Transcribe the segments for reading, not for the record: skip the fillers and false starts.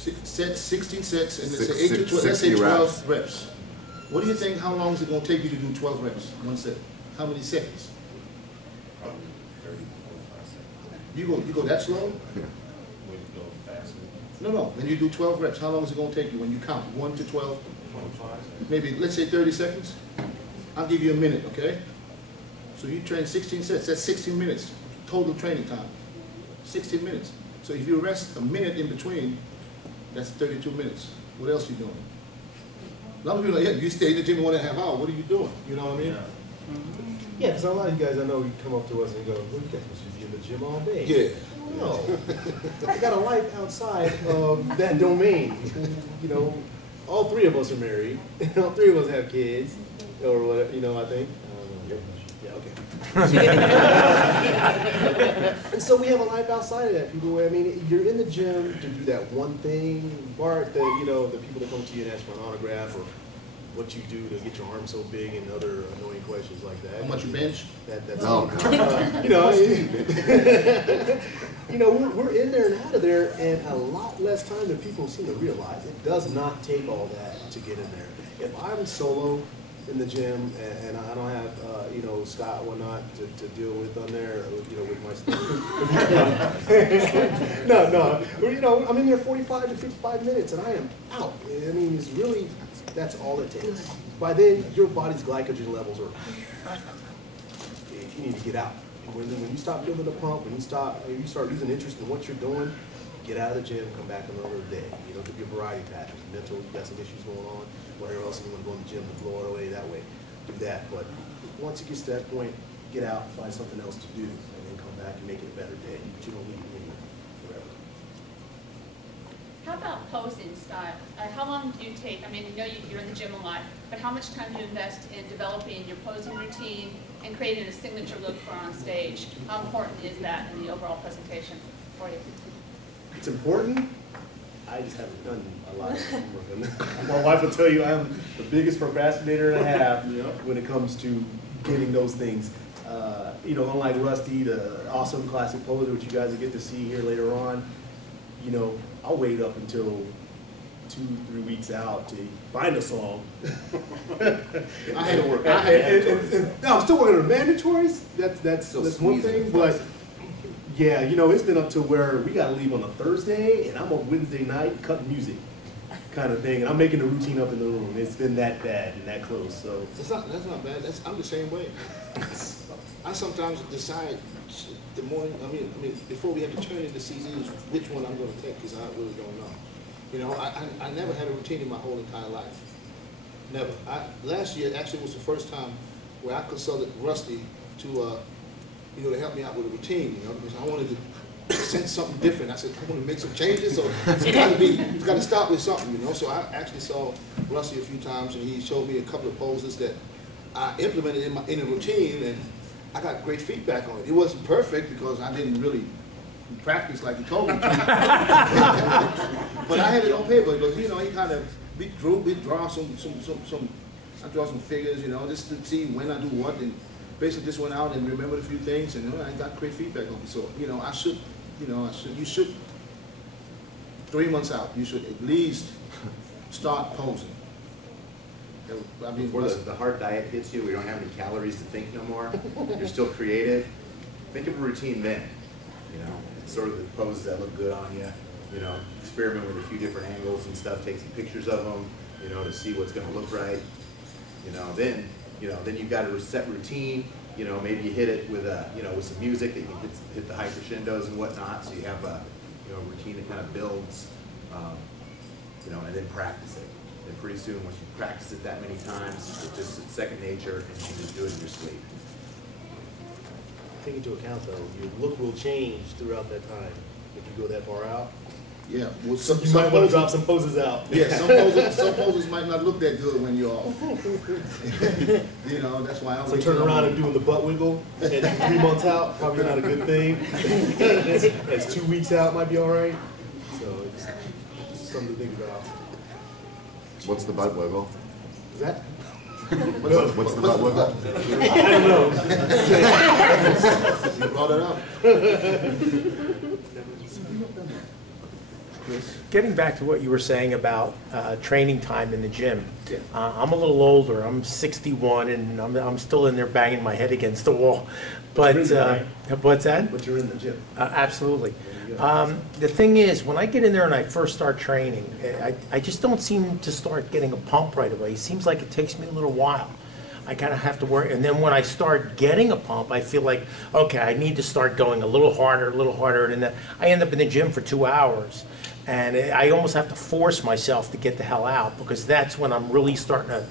16 sets, and let's say 8 to 12, let's say 12 reps. What do you think, how long is it going to take you to do 12 reps, one set? How many seconds? Probably 30, 45 seconds. You go that slow? Yeah. Would you go faster? No. When you do 12 reps, how long is it going to take you when you count? 1 to 12? 25. Maybe, let's say 30 seconds. I'll give you a minute, okay? So you train 16 sets, that's 16 minutes, total training time. 16 minutes. So if you rest a minute in between, that's 32 minutes. What else are you doing? A lot of people are like, yeah, you stay in the gym 1.5 hours, what are you doing? You know what I mean? Yeah, because a lot of you guys I know you come up to us and go, well, you guys must be in the gym all day. Yeah. No. I got a life outside of that domain. You know, all three of us are married. All three of us have kids, or whatever, you know, I think. Yeah, okay. And so we have a life outside of that. People, I mean, you're in the gym to do that one thing. Bart, the people that come to you and ask for an autograph, or what you do to get your arm so big, and other annoying questions like that. How much you bench? That's no. We're in there and out of there, and a lot less time than people seem to realize. It does not take all that to get in there. If I'm solo in the gym and I don't have Scott whatnot to deal with on there, with my stuff. No. I'm in there 45 to 55 minutes and I am out. I mean, it's really, that's all it takes. By then, your body's glycogen levels are, you need to get out. When you stop building the pump, when you start losing interest in what you're doing, get out of the gym, come back another day. It could be a variety of patterns. Mental, you got some issues going on, whatever else, you want to go in the gym to blow it away that way, do that. But once it gets to that point, get out, find something else to do, and then come back and make it a better day. But you don't leave it anywhere, forever. How about posing style? How long do you take? I mean, I know you're in the gym a lot, but how much time do you invest in developing your posing routine and creating a signature look for on stage? How important is that in the overall presentation for you? It's important. I just haven't done a lot of homework on that. My wife will tell you I'm the biggest procrastinator and a half when it comes to getting those things. Unlike Rusty, the awesome classic poser, which you guys will get to see here later on, I'll wait up until 2-3 weeks out to find a song. I had to work. I'm still working on mandatories. That's one thing, but. Yeah, it's been up to where we got to leave on a Thursday, and I'm on Wednesday night cutting music, kind of thing. And I'm making the routine up in the room. It's been that bad and that close. So that's not bad. I'm the same way. I sometimes decide the morning. I mean, before we have to turn into seasons, which one I'm going to take, because I really don't know. I never had a routine in my whole entire life. Never. Last year actually was the first time where I consulted Rusty to help me out with a routine, because I wanted to sense something different. I said, I want to make some changes, so it's got to start with something, So I actually saw Rusty a few times, and he showed me a couple of poses that I implemented in a routine, and I got great feedback on it. It wasn't perfect because I didn't really practice like he told me to. But I had it on paper because, he kind of, we draw some figures, just to see when I do what, and basically just went out and remembered a few things, and I got great feedback on it. So, you should, 3 months out, you should at least start posing. I mean, before the hard diet hits you, we don't have any calories to think no more. You're still creative. Think of a routine then. Sort of the poses that look good on you. Experiment with a few different angles and stuff. Take some pictures of them. To see what's going to look right. Then you've got a set routine. Maybe you hit it with with some music that you can hit the high crescendos and whatnot. So you have a routine that kind of builds. And then practice it. And pretty soon, once you practice it that many times, it's second nature, and you can just do it in your sleep. Take into account, though, your look will change throughout that time if you go that far out. Yeah, well, you might want to drop some poses out. Yeah, some poses might not look that good when you're off. That's why I always turn around and doing the butt wiggle at 3 months out, probably not a good thing. As 2 weeks out might be all right. So it's something to think about. What's the butt wiggle? Is that? What's the butt wiggle? I don't know. You brought it up. Getting back to what you were saying about training time in the gym, Yeah. I'm a little older. I'm 61, and I'm still in there banging my head against the wall. But You're in there, what's that? But you're in the gym. Absolutely. There you go. The thing is, when I get in there and I first start training, I just don't seem to start getting a pump right away. It seems like it takes me a little while. I kind of have to work, and then when I start getting a pump, I feel like, okay, I need to start going a little harder, and then I end up in the gym for 2 hours, and I almost have to force myself to get the hell out, because that's when I'm really starting to,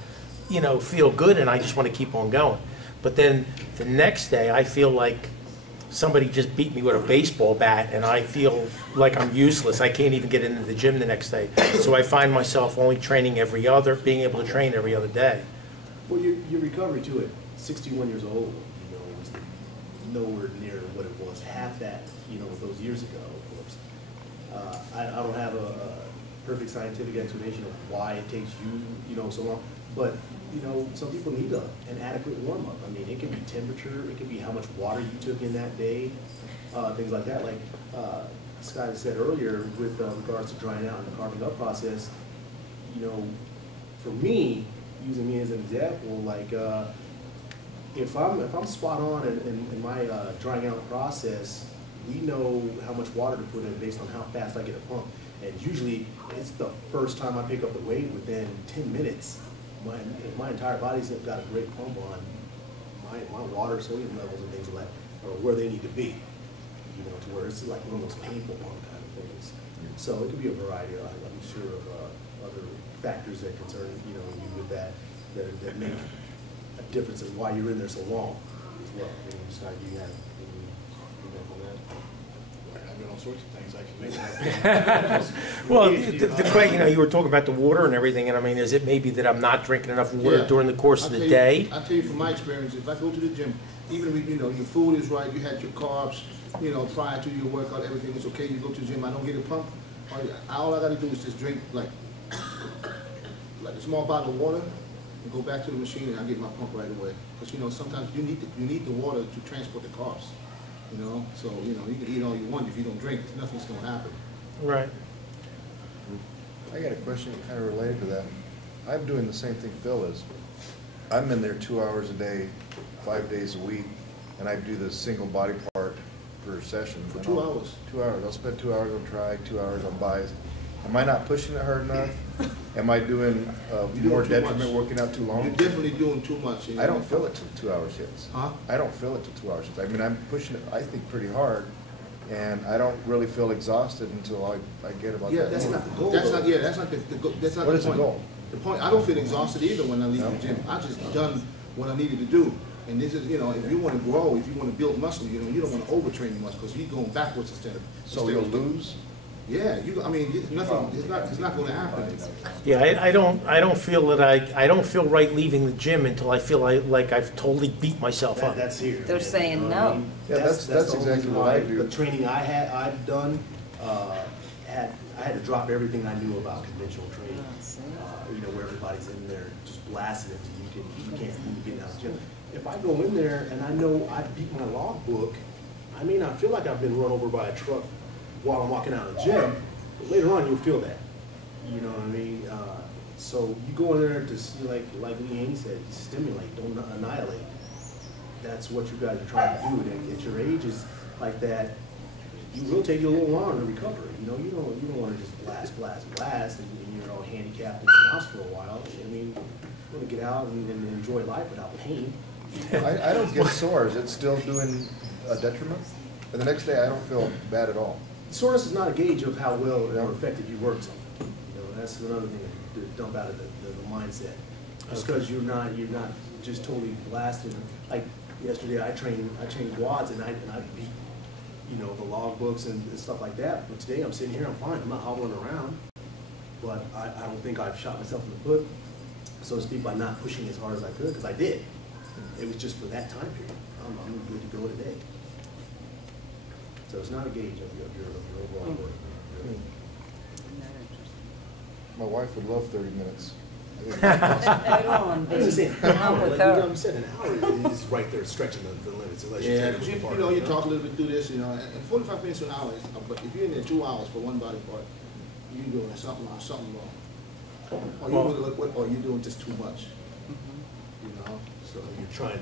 you know, feel good, and I just want to keep on going. But then the next day, I feel like somebody just beat me with a baseball bat, and I feel like I'm useless. I can't even get into the gym the next day. So I find myself only training being able to train every other day. Well, your recovery to it, 61 years old, you know, was nowhere near what it was half that, you know, those years ago, of course. I don't have a perfect scientific explanation of why it takes you, you know, so long, but, you know, some people need an adequate warm-up. I mean, it can be temperature, it can be how much water you took in that day, things like that. Like Scott said earlier with regards to drying out and the carving up process, you know, for me, using me as an example, like if I'm spot on in my drying out process, we know how much water to put in based on how fast I get a pump. And usually it's the first time I pick up the weight within 10 minutes. My entire body's got a great pump on my water, sodium levels and things like that, or where they need to be, you know, to where it's like one of those painful pump kind of things. So it could be a variety, I'm sure, of other factors that concern, you know, you with that make a difference in why you're in there so long as well. Scott, you have any on that? I've been all sorts of things I can make. Well, the question, you know, you were talking about the water and everything, and I mean, is it maybe that I'm not drinking enough water during the course of the day? I'll tell you from my experience, if I go to the gym, even if, you know, your food is right, you had your carbs, you know, prior to your workout, everything is okay, you go to the gym, I don't get a pump, all I gotta do is just drink like a small bottle of water and go back to the machine and I get my pump right away. Because, you know, sometimes you need the water to transport the carbs, you know? So, you know, you can eat all you want. If you don't drink, nothing's going to happen. Right. I got a question kind of related to that. I'm doing the same thing Phil is. I'm in there 2 hours a day, 5 days a week, and I do the single body part per session. For 2 hours? 2 hours. I'll spend 2 hours on tri, 2 hours on bis. Am I not pushing it hard enough? Am I doing more detriment working out too long? You're definitely doing too much. You know? I don't feel it till 2 hours hits. Huh? I don't feel it till 2 hours hits. I mean, I'm pushing it, I think, pretty hard, and I don't really feel exhausted until I get about Yeah, that. that's point. not the goal. That's not, yeah, that's not the goal. That's not What the is the point. goal? The point, I don't feel exhausted either when I leave No? the gym. I just done what I needed to do. And this is, you know, if you want to grow, if you want to build muscle, you know, you don't want to overtrain your muscle because you're going backwards instead of. So you'll lose? Yeah, I mean, nothing. It's not going to happen. Yeah, I don't feel that I don't feel right leaving the gym until I feel like I've totally beat myself up. That's here. They're saying no. Yeah, that's the only exactly reason what why I do. The training I've done, I had to drop everything I knew about conventional training. You know, where everybody's in there just blasting it, you can't even get out of the gym. If I go in there and I know I beat my log book, I may not feel like I've been run over by a truck while I'm walking out of the gym, but later on you'll feel that. You know what I mean? So you go in there to, like Lee Haney said, stimulate, don't annihilate. That's what you guys are trying to do. And at your ages like that, it will take you a little longer to recover. You know, you don't want to just blast, and you're all handicapped in the house for a while. I mean, you want to get out and enjoy life without pain. I don't get sore. Is it still doing a detriment? And the next day I don't feel bad at all. Soreness is not a gauge of how well or effective you work something. You know, that's another thing to dump out of the mindset. Just because you're not just totally blasted. Like yesterday, I trained quads and I beat, you know, the log books and stuff like that. But today I'm sitting here, I'm fine. I'm not hobbling around. But I don't think I've shot myself in the foot, so to speak, by not pushing as hard as I could, because I did. It was just for that time period. I'm good to go today. So it's not a gauge of your overall work. My wife would love 30 minutes. I don't want to I'm just saying, be. I'm with like, you know what her. I'm saying, an hour is right there stretching the limits unless you Yeah, take because it apart. you know, you talk a little bit through this, you know, and 45 minutes to an hour, but if you're in there 2 hours for one body part, you doing something wrong. Or Well- or you doing just too much. You know, so. You're trying